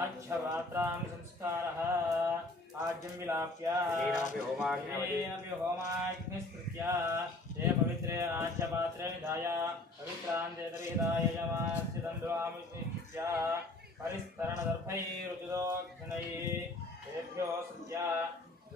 आच्छवात्रां संस्कारः आज्यं विलाप्य। येनापि होमाग्निः येनापि होमाग्निस्कृत्य ते पवित्रे आच्छपात्रे निधाय। पवित्रान्ते तर्हिताय यमास्य तन्द्रामित्य परिस्तरणदर्भैरुचिदोघ्नैः तेभ्यो सत्य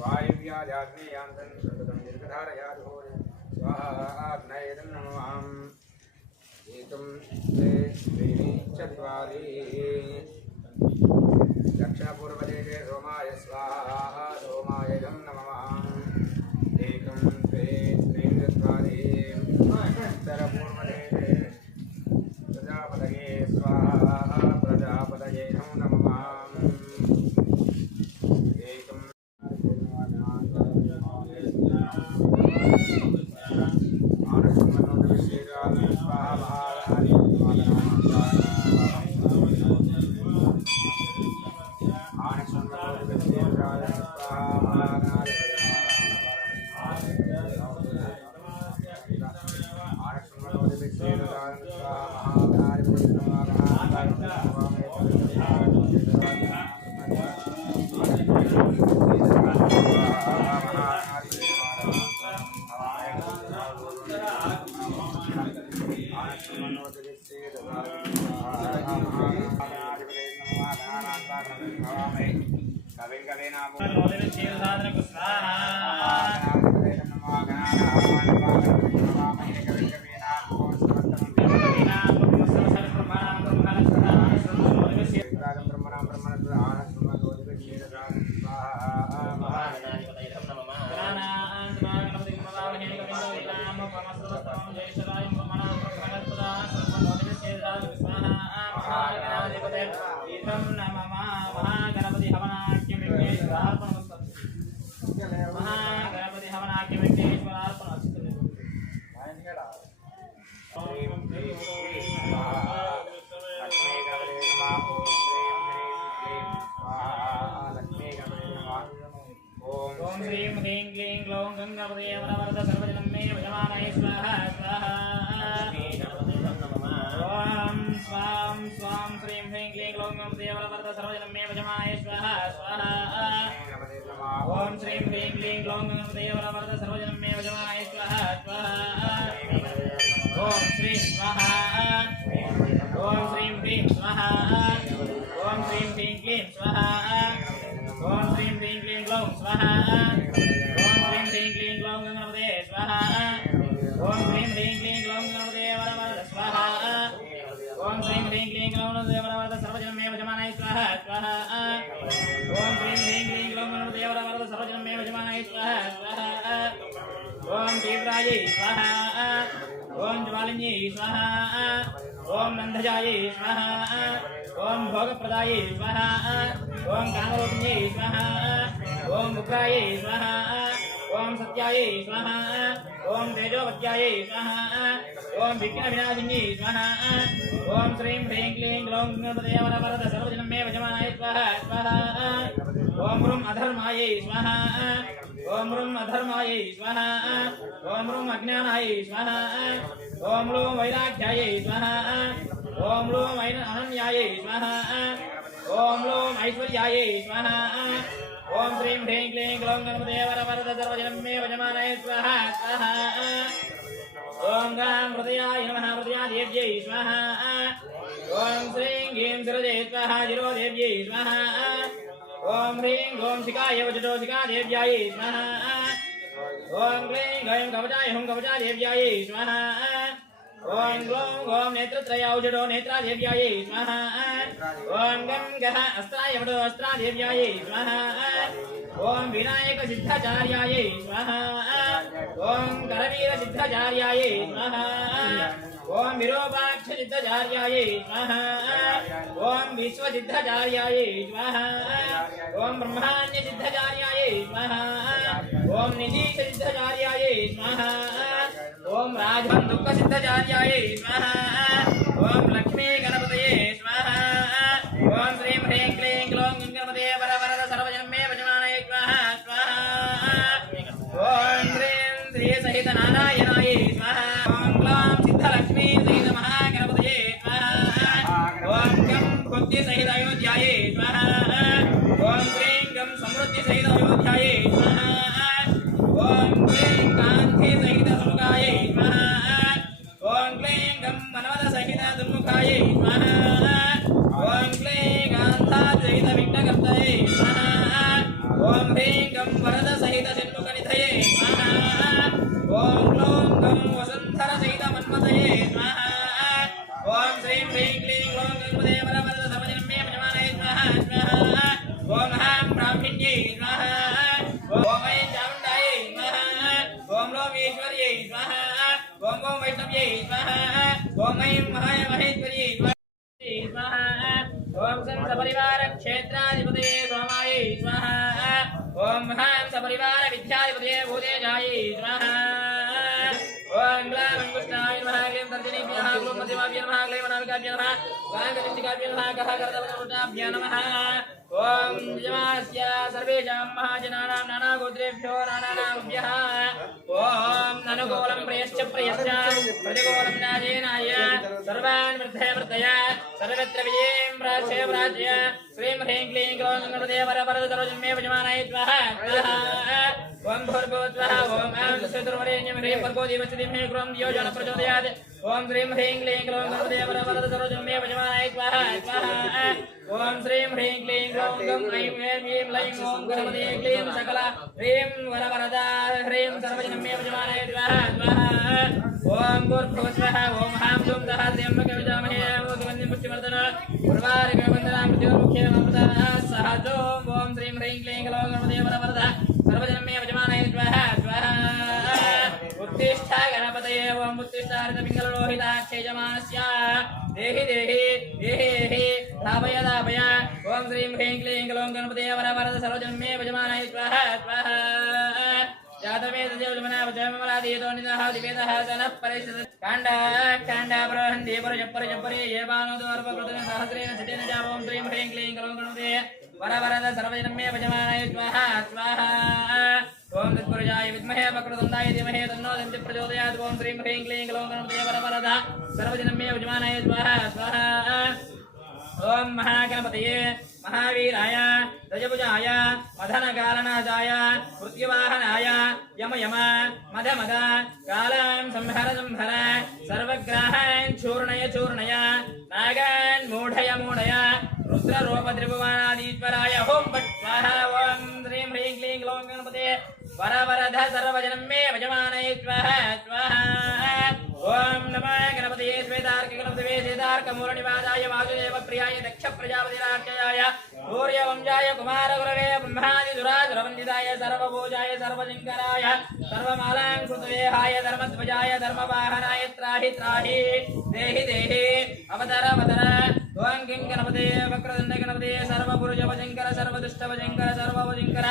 वायव्याजाग्नेयां संस्कृतं दीर्घधारया घोर स्वाहा आग्नेयं नमामि एतं ते त्रीणि चत्वारि। శ్రీం హ్రీం క్లీం గ్లౌం స్వాహ. ఓం శ్రీం హ్రీం క్లీం గ్లౌం గణపతే స్వాహ. ఓం శ్రీం హ్రీం క్లీం గ్లౌం గణపతే వరవరద స్వాహ. ఓం శ్రీం హ్రీం క్లీం గ్లౌం గణపతే వరవరద సర్వజనం మే భజమానాయ స్వాహ స్వాహ. ఓం శ్రీం హ్రీం క్లీం గ్లౌం గణపతే వరవరద సర్వజనం మే భజమానాయ స్వాహ. స్వాహ. ఓం తీవ్రాయై స్వాహ. ఓం జ్వాలిన్యై స్వాహ. ఓం భోగప్రదాయ స్వహ ఓం భోగప్రదాయై స్వహ ఓం కామరూపిణ్యై స్వహ ఓం సత్యాయ స్వహ ఓం తేజోవత్యాయ స్వహ ఓం విఘ్న వినాశిని స్వహ ఓం శ్రీం హ్రీం క్లీం గ్లౌం గణపతయ వరవరద సర్వజనం మే వజమానాయ స్వహ స్వహ ఓం రుం అధర్మాయ స్వహ ఓం రుం అధర్మాయ స్వహ ఓం రుం అజ్ఞానాయ స్వహ ఓం రూం వైరాగ్యాయ స్వహ ఓం రూం ఐన- అనన్యాయై స్వాహ. ఓం రూం ఐశ్వర్యాయై స్వాహ. ఓం శ్రీం హ్రీం క్లీం గ్లౌం గణపతే వరవరద సర్వజనం మే వజమానాయ స్వహ స్వహ. ఓం గాం హృదయాయ నమః హృదయాదేవ్యై స్వాహ. ఓం శ్రీం గీం శిరజే స్వహ శిరోదేవ్యై స్వాహ. ఓం హ్రీం గోం శిఖాయ వచటో శిఖాదేవ్యాయ స్వాహ. ఓం క్లీం గయం కవచాయ హుం కవచాదేవ్యాయ స్వాహ. ओं ग्लौं ॐ नेत्रत्रयाौजडो नेत्रादेव्यायै नमः। ॐ गङ्गः अस्त्रायवडो अस्त्रादेव्यायै नमः। ॐ विनायकसिद्धाचार्यायै नमः। ॐ करवीरसिद्धाचार्यायै नमः। ॐ विरूपाक्षसिद्धाचार्यायै नमः। ॐ विश्वसिद्धाचार्यायै नमः। ॐ ब्रह्माण्यसिद्धाचार्यायै नमः। ॐ ॐ राजवन्दुःखसिद्धचार्याय स्मः ॐ लक्ष्मी गणपतये स्मः ॐ श्रीं ह्रीं क्लीं ग्लौं गणपते वरवरद सर्वजन्मे भजमानाय स्मः स्वाहा। ॐ श्रीं श्रीसहितनारायणाय स्मः ॐ ग्लौं सिद्धलक्ष्मी सहित महागणपतये स्मः ॐ गं बुद्धिसहित अयोध्यायै स्मः ॐ श्रीं गं समृद्धिसहित अयोध्यायै గాంగదిష్టికాభ్య నమః గహ కరదవృటాభ్య నమః ఓం యజమాస్య సర్వేషాం మహాజనానాం నానాగోత్రేభ్యో నానానాభ్యः ఓం ననుగోళం ప్రియశ్చ ప్రియశ్చ ప్రతిగోళం నాజేనాయ. సర్వాన్ వృద్ధయ వృద్ధయ సర్వత్ర విజయం ప్రాచ్య ప్రాచ్య. శ్రీం హ్రీం క్లీం గ్లౌం గణపతే ओम भूर्भुवः ओम ऐं शत्रुवरेण्यं ह्रीं भर्गो देवस्तीं ह्रीं ओम ह्रीं ह्रीं क्लीं क्लों गं देवरवरद सरोजं स्वाहा ओम श्रीं ह्रीं क्लीं क्लों गं ऐं ऐं ह्रीं लैं ओम गणपते क्लीं सकला, ह्रीं वरवरदा, ह्रीं सर्वजनं मे स्वाहा ओम भूर्भुवः ओम हाँ दुं दः त्र्यम्बक विजामहे सुगन्धिं पुष्टिवर्धन गुरुवारिकवन्दनां ज्योतिमुख्येन सह ओम श्रीं ह्रीं क्लीं क्लों गणपते वरवरदा। ఓం శ్రీం హ్రీం క్లీం గ్లౌం సర్వజన్మే వజమానయ స్వాహ స్వాహ ఉత్తిష్ట గణపతయే ఓం ఉత్తిష్టారిత పింగళలోహితాక్షేజమానస్య దేహి దేహి దేహి దేహి దాపయ దాపయ ఓం శ్రీం హ్రీం క్లీం వర వరద సర్వజన్మే స్వాహ స్వాహ జాతవేద దేవజమనా వజమమలాదీతో స్వాహ స్వాహ ఓం తత్పురుషాయ విద్మహే వక్రతుండాయ ధీమహి తన్నో దంతి ప్రచోదయాత్ ఓం శ్రీం హ్రీం క్లీం స్వాహ స్వాహ ఓం మహాగణపతయే महावीराय गजभुजाय मदनकालनाशाय मृत्युवाहनाय यम यम मध मद कालान् संहर संहर सर्वग्राहान् चूर्णय चूर्णय, नागान् मूढय मूढय रुद्ररूपत्रिभुवनादीश्वराय हों भट् स्वाहा ॐ श्रीं ह्रीं क्लीं ग्लौं गणपते, वरवरध सर्वजनं मे भजमानय स्वाहा स्वाहा। ओम नमः गणपतये श्वेतार्क गणपतये श्वेतार्कमूर्णिवादाय वासुदेवप्रियाय दक्षप्रजापतिरार्चयाय सूर्यवंशाय कुमारगुरवे ब्रह्मादिधुराधुरवन्दिताय सर्वभूजाय सर्वशङ्कराय सर्वमालाङ्कृतदेहाय धर्मध्वजाय धर्मवाहनाय त्राहि त्राहि देहि देहि अवतर अवतर ओं किं गणपते वक्रदण्ड गणपते सर्वपुरुषवशङ्कर सर्वदुष्टवशङ्कर सर्ववशङ्कर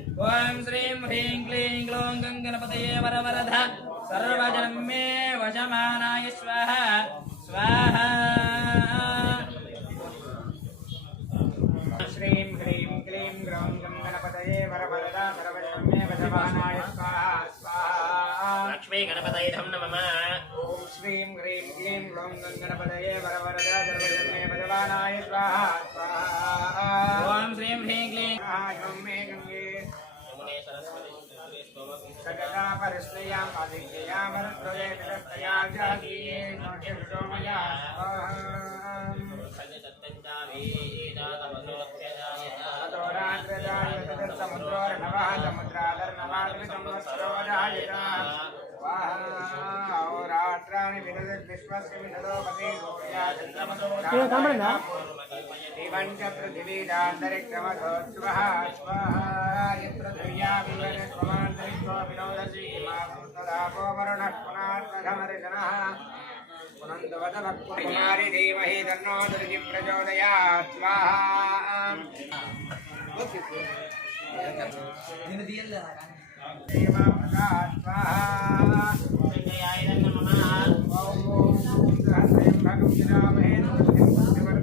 ఓం శ్రీం హ్రీం క్లీం గ్లోం గంగణపతయే వరవరధ సర్వజన్మే వశమానాయ స్వాహ. కనబడిందా దేవంచ పృథివీరాంతరిక్షమధో శివ పృథివ్యామాంతరిక్షో వినోదసి మాదాపో వరుణ పునాత్మధమర్జన పునందవదమకుమారి ధీమహి తన్నో దుర్గి ప్రచోదయాత్ స్వాహా స్వాహా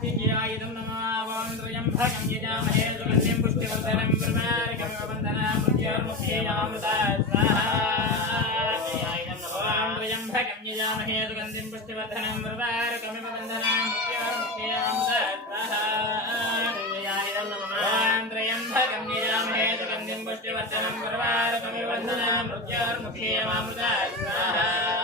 కింగిరాయుధం నమావాంద్రయం భగం యజామహే దుర్గం పుష్టివర్ధనం బ్రహ్మారికం వందనం ముఖ్యముఖ్యేనామృతాయుధం నమావాంద్రయం భగం యజామహే దుర్గం పుష్టివర్ధనం బ్రహ్మారికం వందనం ముఖ్యముఖ్యేనామృతాయుధం నమావాంద్రయం భగం యజామహే దుర్గం పుష్టివర్ధనం బ్రహ్మారికం వందనం ముఖ్యముఖ్యేనామృతాయుధం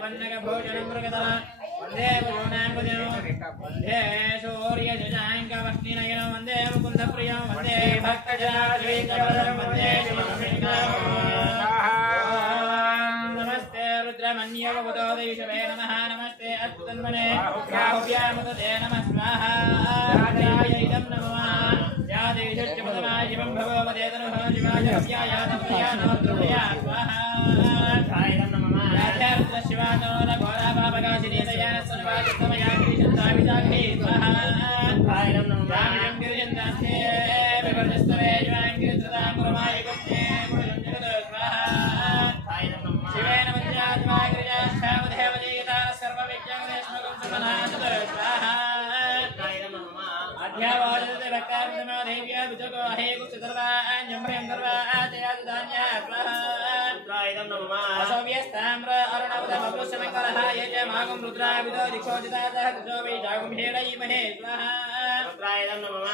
వందే సూర్య శశాంకవర్ణినయన వందే ముకుంద ప్రియం వందే భక్తజనాశ్రీకరం వందే నమస్తే రుద్రమన్యోగోదయుషవే నమ. నమస్తే అద్భుతన్మనే రాహువ్యాముదే నమ. స్వాహాయ ఇదం నమః. యాదేశ పదమాశివం భగవదేతను శివాయ నమః मागं रुद्राविदो दिक्षोजितातः कुजो वै जागं हेडयीमहे स्वाहा रुद्रायदं नमः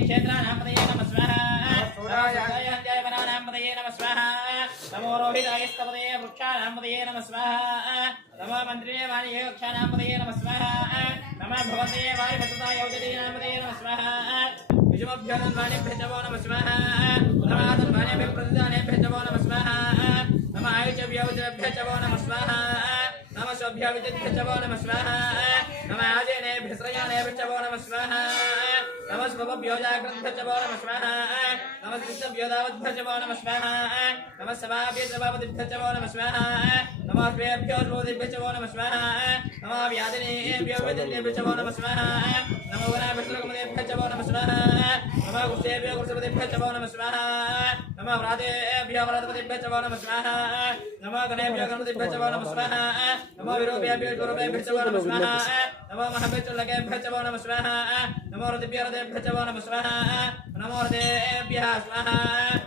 క్షేత్రాణం పదయే నమ స్వాహ नमो रोहिताय स्तपतये वृक्षाणां पतये नमः स्वाहा नमो मन्त्रिणे वाणिये वृक्षाणां पतये नमः स्वाहा नमः भवतये वायुभद्रताय औषधीनां पतये नमः स्वाहा विजुमभ्यो धन्वानेभ्यः च वो नमः स्वाहा नमः धन्वानेभ्यः प्रतिदानेभ्यः च वो नमः स्वाहा नमः आयुषभ्यः च वो नमः स्वाहा नमः स्वभ्यः विजद्भ्यः च वो नमः स्वाहा नमः आजेनेभ्यः श्रयानेभ्यः च वो नमः स्वाहा नमः स्वभभ्यो जाग्रद्भ्यः च वो नमः स्वाहा नमः कृष्णभ्यो दावद्भ्यः च वो नमः स्वाहा नमः सभाभ्यः सभापतिभ्यः च वो नमः स्वाहा नमः स्वेभ्यो श्रोतिभ्यः च वो नमः स्वाहा नमः व्याधिनेभ्यो विदिनेभ्यः च वो नमः स्वाहा नमो गणाभ्यः च वो नमः स्वाहा नमः कुशेभ्यो कुशपतिभ्यः च वो नमः स्वाहा नमः व्रातेभ्यो व्रतपतिभ्यः च वो नमः स्वाहा नमः गणेभ्यो गणपतिभ्यः च वो नमः स्वाहा नमो विरूपेभ्यो विरूपेभ्यः च वो नमः स्वाहा नमो महाभ्यश्चुल्लकेभ्यः च वो नमः स्वाहा नमो रतिभ्यो रतेभ्यः च वो नमः स्वाहा नमो रतेभ्यः स्वाहा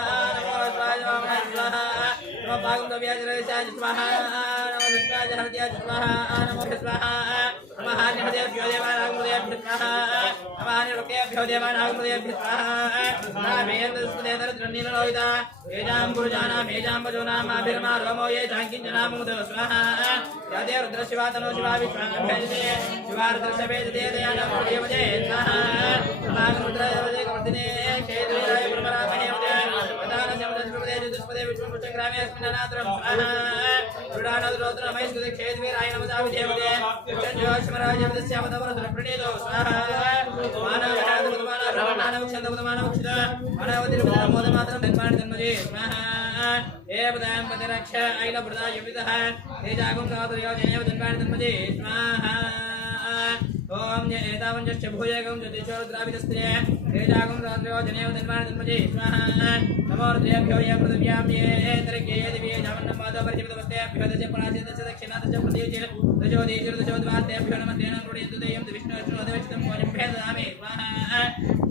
नमो भागवतव्याज रविशाज स्वाहा नमो विश्वाज हृदयाज स्वाहा नमो स्वाहा नमः हृदयभ्यो देवानागमृदयभ्य स्वाहा नमः हृदयभ्यो देवानागमृदयभ्य स्वाहा नामेन्द्रसुदेतरद्रन्नीलोहिता येजां गुरुजानां येजां वजोनामाभिर्मा रोमो ये चाङ्किञ्जनामुद स्वाहा हृदय रुद्रशिवा तनो शिवा विश्वाभ्यजते शिवा रुद्रशभेजते दयानामो देवजे स्वाहा रुद्रदेवजे कवर्दिने क्षेत्र సంపదే విష్ణుమృతం గ్రామే అస్మిన్ అనాథరం. రుడానద్రోద్ర మహేశ్వరి క్షేత్రీరాయ నమదామి దేవదే జోష్మరాజం శ్యామదవరధర ప్రణీతో. స్వాహ ओम जय एतावं जश्च भूयगं ज्योतिषोरुद्राभितस्त्रिय तेजागं रात्रो जनेव तन्वान् तन्मजे स्वाहा नमो रुद्रेभ्यो ये पृथिव्यां ये तर्के ये दिव्ये जावन्नं माधव परिचितमस्तेभ्यो तो दश पराचे दश दक्षिणा, दश प्रदेचे दशो देशो दशो द्वातेभ्यो नमस्तेन क्रोडयन्तु देयं विष्णु विष्णु अधविष्टं कोजं भेददामि स्वाहा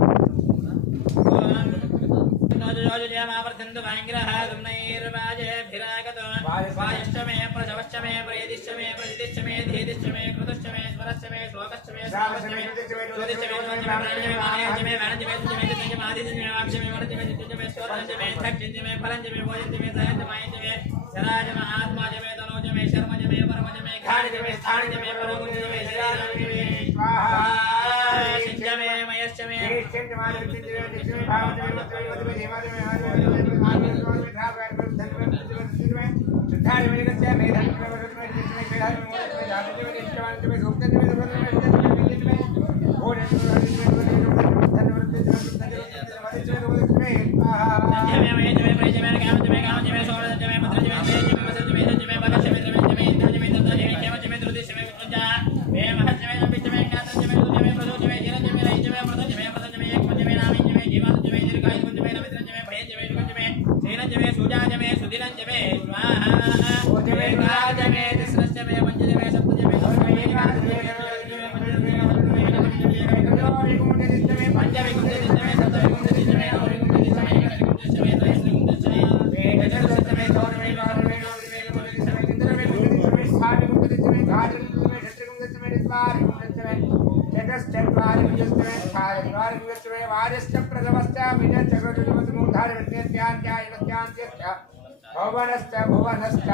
वायुश्चमे प्रशवश्चमे प्रेदिश्चमे प्रतिदिश्चमे धीतिश्चमे कृतश्चमे स्वरश्चमे श्लोकश्चमे श्रावश्चमे ज्योतिश्चमे ज्योतिश्चमे वाणिज्यमे वाणिज्यमे सुजमे आदिजमे वाक्षमे वरजमे जितजमे स्वरजमे धक्षजमे फलंजमे भोजनजमे सहजमायजमे शराजमे आत्माजमे तनोजमे शर्मजमे परमजमे घाणिजमे स्थानजमे परोगुजमे शरीरजमे स्वाहा सिंच मे मयश्च मे निश्चिंत माधव सिंच मे दक्षिण में भाव में मत में मत में हेमा में हेमा में आगे में धार में धन में सिंच में धार में निकल से में धन में मत में जिस में खेड़ा में मोड़ में धार में निश्चित मान में सुखते में सुखते में निश्चित में और एक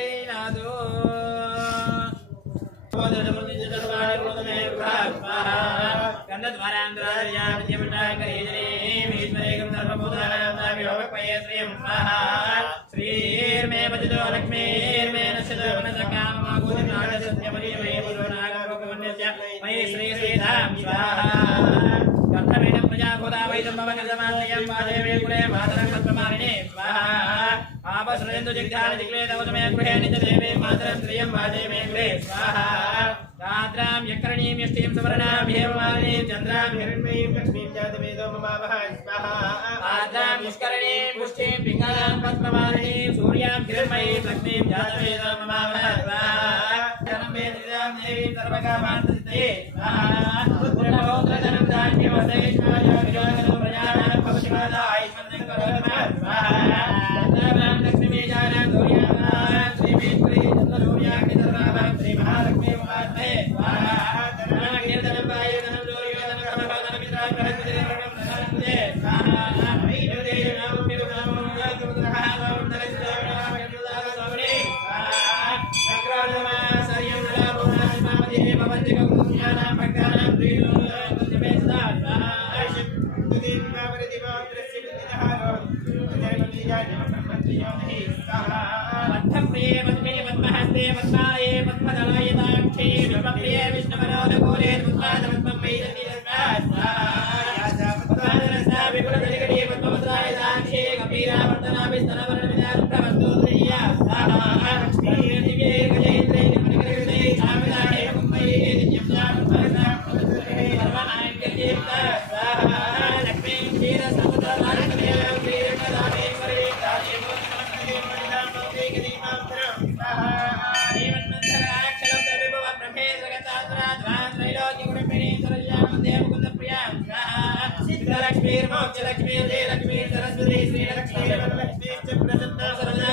परिणादो श्रीर्मे पतितो लक्ष्मीर्मे नश्यतो वनसकाममागोतिनागसत्यपरिमयपुरोनागारोगमन्यस्य मयि श्रीश्रीधां स्वाहा कर्थमेन प्रजाभूता वैदम्भवनसमालयं वादेवे कुले मातः रात्रां यकरणीं यष्टिं सुवर्णां हेममालिनीं चन्द्रां हिरण्मयीं लक्ष्मीं जातवेदो ममावः स्वाहा। आद्रां निष्करणीं, पुष्टिं, पिङ्गलां पद्ममालिनीं सूर्यां हिरण्मयीं लक्ष्मीं जातवेदो ममावः स्वाहा। जनं वेदितां देवीं सर्वकामान्तसिद्धये। स्वाहा। पुत्रपौत्रजनं धान्यमसेश्वाय विरोधनो प्रजानां पक्षपादा आयुष्मन्तं करोतु సిద్ధలక్ష్మీర్మోక్షలక్ష్మీ జయలక్ష్మీ సరస్వతి శ్రీలక్ష్మీ వరలక్ష్మీ చ ప్రసన్న సరదా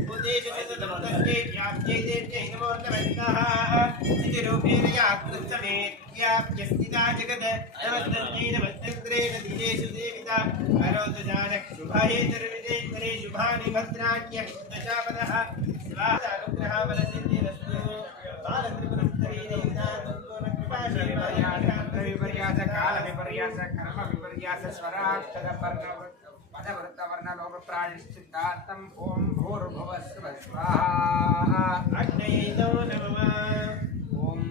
उपदेशदत्तस्ते व्याप्त्यैदेत्यै नमोन्तवन्तः इति रूपेण यात्मस्तमेत्याप्यस्थिता जगत् नमस्तन्यै नमस्तन्द्रेण दिनेषु देविता करोतु चालक्षुभायेतरुविजेश्वरे शुभानि भद्राण्यक्षुदशापदः स्वाहानुग्रहाबलसिद्धिरस्तु बालत्रिपुरस्तरी देवता विपर्यास काल विपर्यास कर्म विपर्यास स्वराक्षर पर्ण अधवृत्तवर्णलोकप्रायश्चित्तार्थम् ॐ भूर्भुवस्व स्वाहा अग्नयैतो नमः ॐ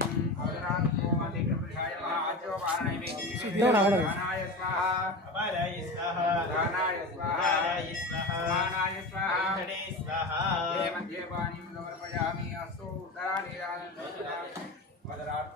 अधुरात्मोमधिकृपृषाय महाजो वारणैवेनाय स्वाहा अपाराय स्वाहा दानाय स्वाहा स्वाहाय स्वाहा स्वाहा देवदेवानीं समर्पयामि अस्तु उदराणि वदरार्थ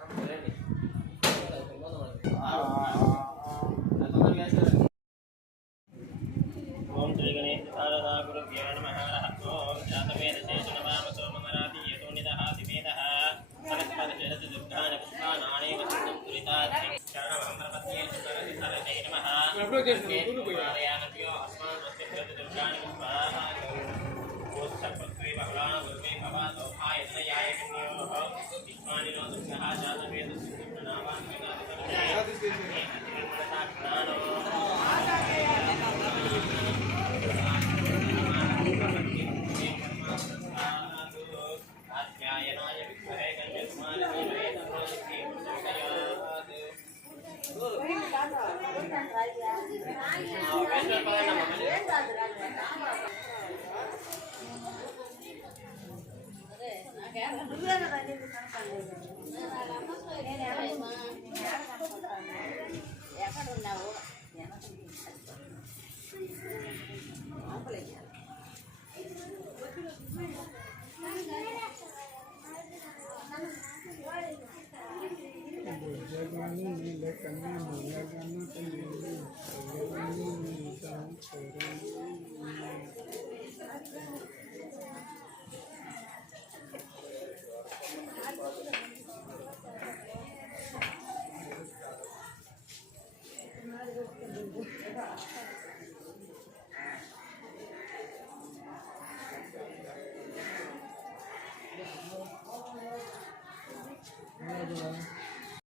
ఎక్కడున్నావు